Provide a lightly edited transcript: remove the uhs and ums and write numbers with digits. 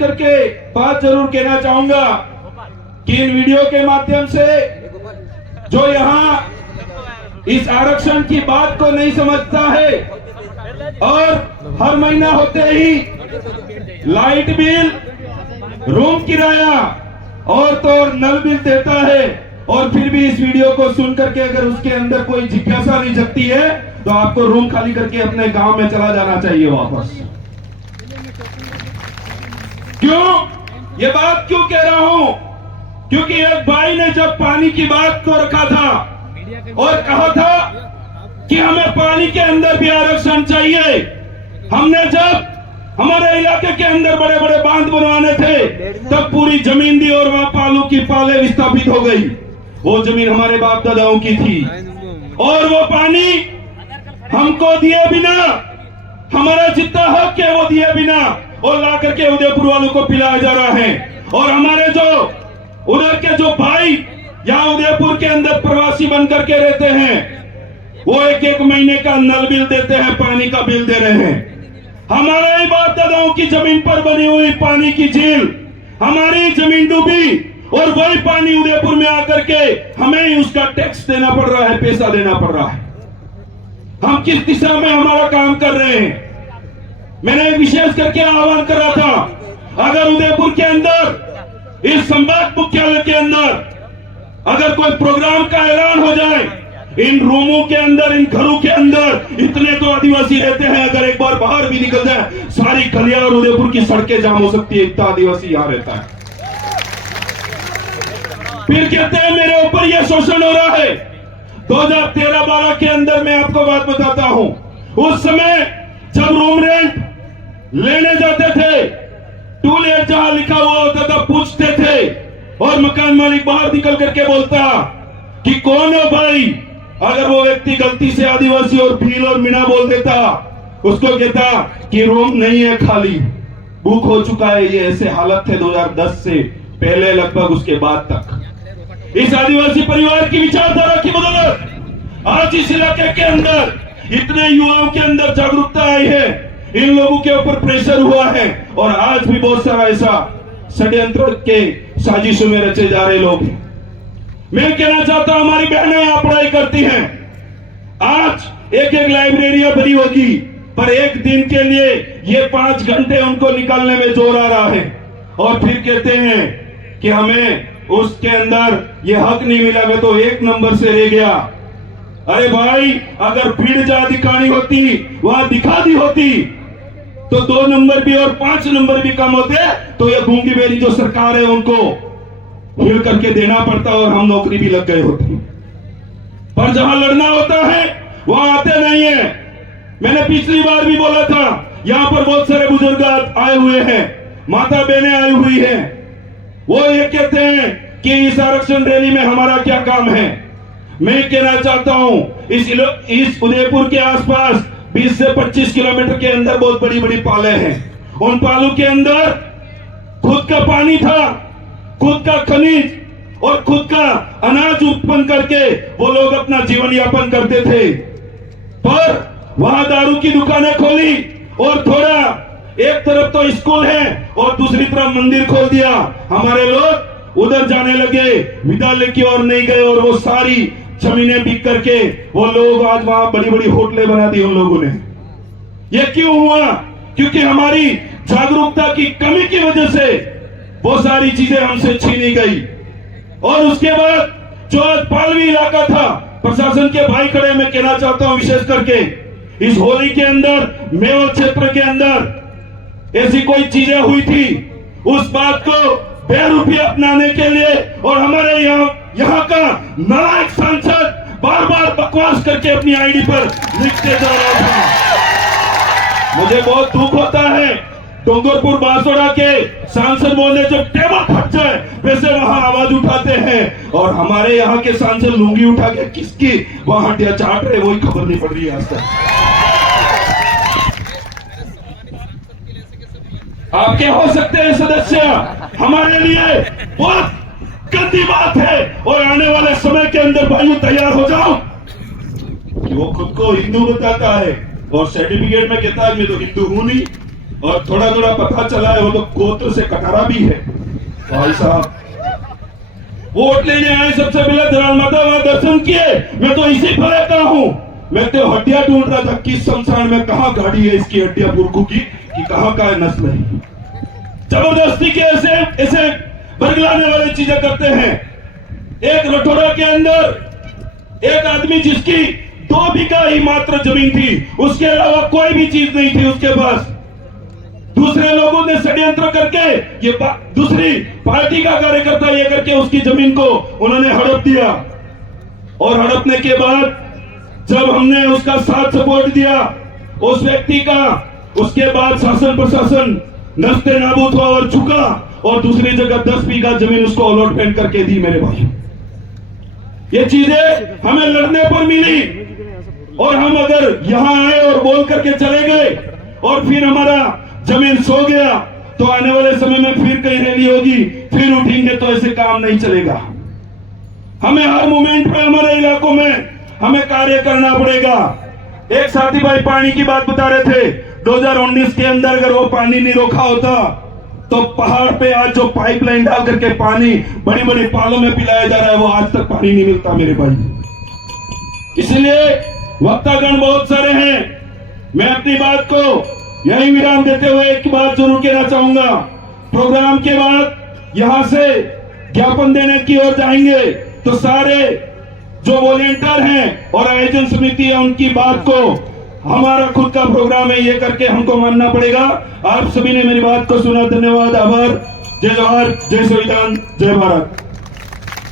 करके बात जरूर कहना चाहूंगा कि इन वीडियो के माध्यम से जो यहाँ इस आरक्षण की बात को नहीं समझता है और हर महीना होते ही लाइट बिल, रूम किराया और तो और नल बिल देता है और फिर भी इस वीडियो को सुन करके अगर उसके अंदर कोई जिज्ञासा नहीं जगती है तो आपको रूम खाली करके अपने गांव में चला जाना चाहिए वापस। क्यों ये बात क्यों कह रहा हूं? क्योंकि एक भाई ने जब पानी की बात को रखा था और कहा था कि हमें पानी के अंदर भी आरक्षण चाहिए, हमने जब हमारे इलाके के अंदर बड़े बड़े बांध बनवाने थे तब पूरी जमीन दी और वहां पालू की पाले विस्थापित हो गई। वो जमीन हमारे बाप दादाओं की थी और वो पानी हमको दिए बिना, हमारा जितना हक है वो दिए बिना और ला करके उदयपुर वालों को पिलाया जा रहा है। और हमारे जो उधर के जो भाई यहाँ उदयपुर के अंदर प्रवासी बन करके रहते हैं वो एक एक महीने का नल बिल देते हैं, पानी का बिल दे रहे हैं। हमारे ही बाप दादाओं की जमीन पर बनी हुई पानी की झील, हमारी जमीन डूबी और वही पानी उदयपुर में आकर के हमें ही उसका टैक्स देना पड़ रहा है, पैसा देना पड़ रहा है। हम किस दिशा में हमारा काम कर रहे हैं? मैंने विशेष करके आह्वान कर रहा था, अगर उदयपुर के अंदर इस संभाग मुख्यालय के अंदर अगर कोई प्रोग्राम का ऐलान हो जाए, इन रूमों के अंदर, इन घरों के अंदर इतने तो आदिवासी रहते हैं, अगर एक बार बाहर भी निकल जाए सारी गलियां और उदयपुर की सड़कें जाम हो सकती है, इतना आदिवासी यहाँ रहता है। फिर कहते हैं मेरे ऊपर यह शोषण हो रहा है। 2013-12 के अंदर मैं आपको बात बताता हूं, उस समय जब रूम रेंट लेने जाते थे, टू लेट जहां लिखा हुआ होता था पूछते थे और मकान मालिक बाहर निकल करके बोलता कि कौन हो भाई। अगर वो व्यक्ति गलती से आदिवासी और भील और मीना बोल देता, उसको कहता कि रूम नहीं है, खाली बुक हो चुका है। ये ऐसे हालत थे 2010 से पहले लगभग उसके बाद तक। इस आदिवासी परिवार की विचारधारा की बदौलत आज इस इलाके के अंदर इतने युवाओं के अंदर जागरूकता आई है, इन लोगों के ऊपर प्रेशर हुआ है और आज भी बहुत सारा ऐसा षड्यंत्र के साजिशों में रचे जा रहे लोग हैं। मैं कहना चाहता हूं, हमारी बहनें यहां पढ़ाई करती हैं, आज एक एक लाइब्रेरियां बनी होगी, पर एक दिन के लिए ये 5 घंटे उनको निकालने में जोर आ रहा है और फिर कहते हैं कि हमें उसके अंदर ये हक नहीं मिला, मैं तो 1 नंबर से रह गया। अरे भाई, अगर भीड़ जहां दिखानी होती वहां दिखा दी होती तो 2 नंबर भी और 5 नंबर भी कम होते, तो ये गूंगी बेरी जो सरकार है उनको हिल करके देना पड़ता और हम नौकरी भी लग गए होते। पर जहां लड़ना होता है वहां आते नहीं है। मैंने पिछली बार भी बोला था, यहाँ पर बहुत सारे बुजुर्ग आए हुए हैं, माता बहनें आई हुई हैं, वो ये कहते हैं कि इस आरक्षण रैली में हमारा क्या काम है। मैं कहना चाहता हूं, इस उदयपुर के आसपास 20 से 25 किलोमीटर के अंदर बहुत बड़ी बड़ी पाले हैं। उन पालों के अंदर खुद का पानी था, खुद का खनिज और खुद का अनाज उत्पन्न करके वो लोग अपना जीवन यापन करते थे। पर वहां दारू की दुकानें खोली और थोड़ा एक तरफ तो स्कूल है और दूसरी तरफ मंदिर खोल दिया। हमारे लोग उधर जाने लगे, विद्यालय की ओर नहीं गए और वो सारी जमीनें बिक करके वो लोग आज वहां बड़ी बड़ी होटलें बना दी उन लोगों ने। ये क्यों हुआ? क्योंकि हमारी जागरूकता की कमी की वजह से वो सारी चीजें हमसे छीनी गई। और उसके बाद जो आज पालवी इलाका था, प्रशासन के भाई खड़े, मैं कहना चाहता हूं विशेष करके इस होली के अंदर मेवाड़ क्षेत्र के अंदर ऐसी कोई चीजें हुई थी, उस बात को बेरुपी अपनाने के लिए और हमारे यहाँ का नालायक सांसद बार बार बकवास करके अपनी आईडी पर लिखते जा रहा था। मुझे बहुत दुख होता है, डोंगरपुर बांसवाड़ा के सांसद बोलने जब टेबल फट जाए वैसे वहां आवाज उठाते हैं और हमारे यहाँ के सांसद लुंगी उठा के किसकी वहां हड्डियां चाट रहे वही खबर नहीं पड़ रही है आज तक। आपके हो सकते हैं सदस्य, हमारे लिए बहुत गंदी बात है और आने वाले समय के अंदर भाइयों तैयार हो जाओ कि वो खुद को हिंदू बताता है और सर्टिफिकेट में कहता है मैं तो हिंदू हूं नहीं। और थोड़ा थोड़ा पता चला है वो तो गोत्र से कटारा भी है। भाई साहब वोट लेने आए, सबसे पहले दलाल माता वहां दर्शन किए। मैं तो इसी फले का हूं, मैं तो हड्डियां ढूंढ रहा था किस शमशान में कहां गाड़ी है इसकी हड्डियां पुरखों की, कि कहां का है नस्ल है। जबरदस्ती के ऐसे ऐसे बरगलाने वाली चीजें करते हैं। एक रठौड़ा के अंदर एक आदमी जिसकी 2 बीघा ही मात्र जमीन थी, उसके अलावा कोई भी चीज नहीं थी उसके पास, दूसरे लोगों ने षड्यंत्र करके ये दूसरी पार्टी का कार्यकर्ता ये करके उसकी जमीन को उन्होंने हड़प दिया। और हड़पने के बाद जब हमने उसका साथ सपोर्ट दिया उस व्यक्ति का, उसके बाद शासन प्रशासन नस्ते नाबूद हुआ और झुका और दूसरी जगह 10 बीघा जमीन उसको अलॉटमेंट करके दी। मेरे भाई ये चीजें हमें लड़ने पर मिली, और हम अगर यहां आए और बोल करके चले गए और फिर हमारा जमीन सो गया तो आने वाले समय में फिर कहीं रैली होगी, फिर उठेंगे, तो ऐसे काम नहीं चलेगा। हमें हर मोमेंट पे हमारे इलाकों में हमें कार्य करना पड़ेगा। एक साथी भाई पानी की बात बता रहे थे, 2019 के अंदर अगर वो पानी नहीं रोका होता तो पहाड़ पे आज जो पाइपलाइन डाल करके पानी बड़ी बड़ी पालों में पिलाया जा रहा है वो आज तक पानी नहीं मिलता मेरे भाई। इसलिए वक्तागण बहुत सारे हैं, मैं अपनी बात को यही विराम देते हुए एक बात जरूर कहना चाहूंगा। प्रोग्राम के बाद यहां से ज्ञापन देने की ओर जाएंगे तो सारे जो वॉलेंटियर हैं और आयोजन समिति है उनकी बात को हमारा खुद का प्रोग्राम है ये करके हमको मानना पड़ेगा। आप सभी ने मेरी बात को सुना, धन्यवाद, आभार, जय जवाहर, जय संविधान, जय भारत।